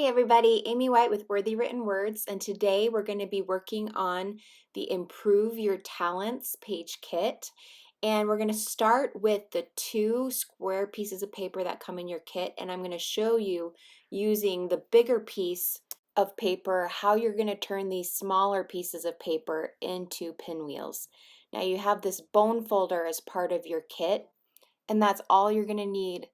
Hey everybody, Amy White with Worthy Written Words, and today we're going to be working on the Improve Your Talents page kit. And we're going to start with the two square pieces of paper that come in your kit, and I'm going to show you using the bigger piece of paper how you're going to turn these smaller pieces of paper into pinwheels. Now you have this bone folder as part of your kit, and that's all you're going to need.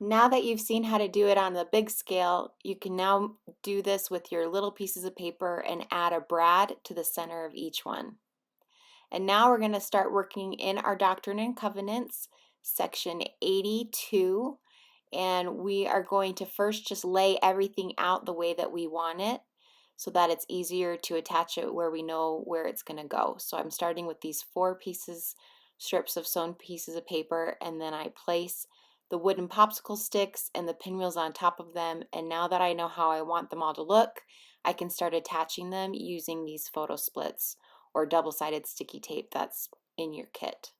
Now that you've seen how to do it on the big scale, you can now do this with your little pieces of paper and add a brad to the center of each one. And now we're going to start working in our Doctrine and Covenants, section 82. And we are going to first just lay everything out the way that we want it so that it's easier to attach it where we know where it's going to go. So I'm starting with these strips of sewn pieces of paper, and then I place the wooden popsicle sticks and the pinwheels on top of them. And now that I know how I want them all to look, I can start attaching them using these photo splits or double-sided sticky tape that's in your kit.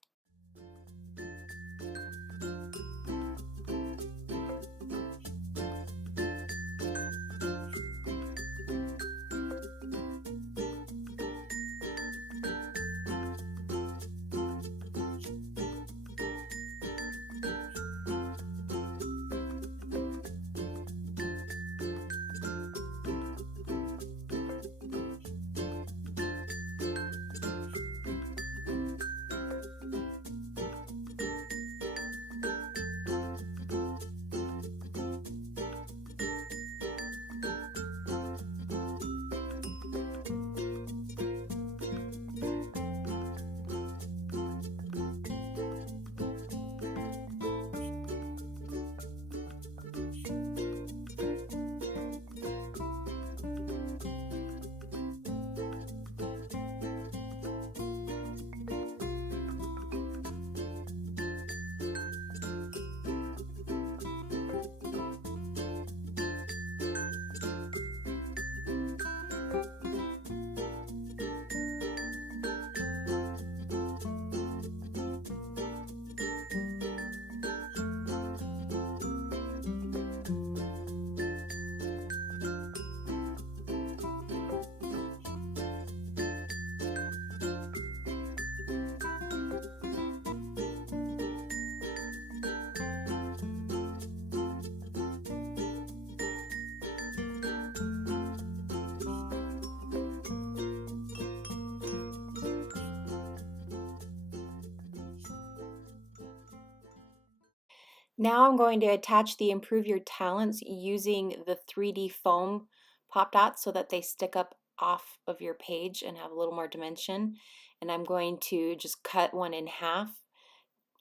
Now I'm going to attach the Improve Your Talents using the 3D foam pop dots so that they stick up off of your page and have a little more dimension. And I'm going to just cut one in half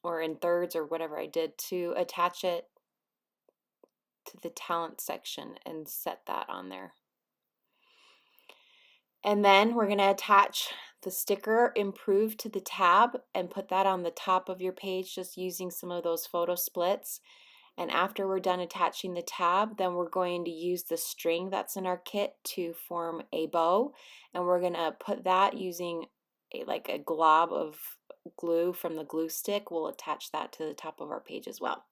or in thirds or whatever I did to attach it to the talent section and set that on there. And then we're going to attach the sticker Improve to the tab and put that on the top of your page just using some of those photo splits. And after we're done attaching the tab, then we're going to use the string that's in our kit to form a bow. And we're going to put that using like a glob of glue from the glue stick. We'll attach that to the top of our page as well.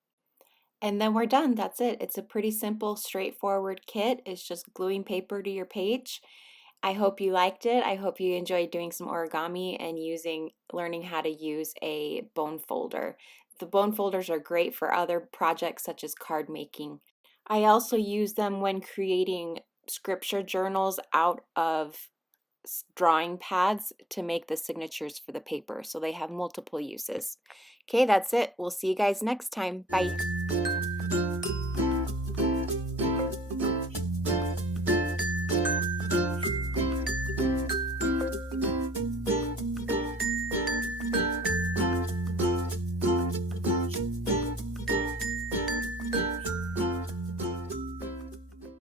And then we're done. That's it. It's a pretty simple, straightforward kit. It's just gluing paper to your page. I hope you liked it. I hope you enjoyed doing some origami and learning how to use a bone folder. The bone folders are great for other projects such as card making. I also use them when creating scripture journals out of drawing pads to make the signatures for the paper. So they have multiple uses. Okay, that's it. We'll see you guys next time. Bye.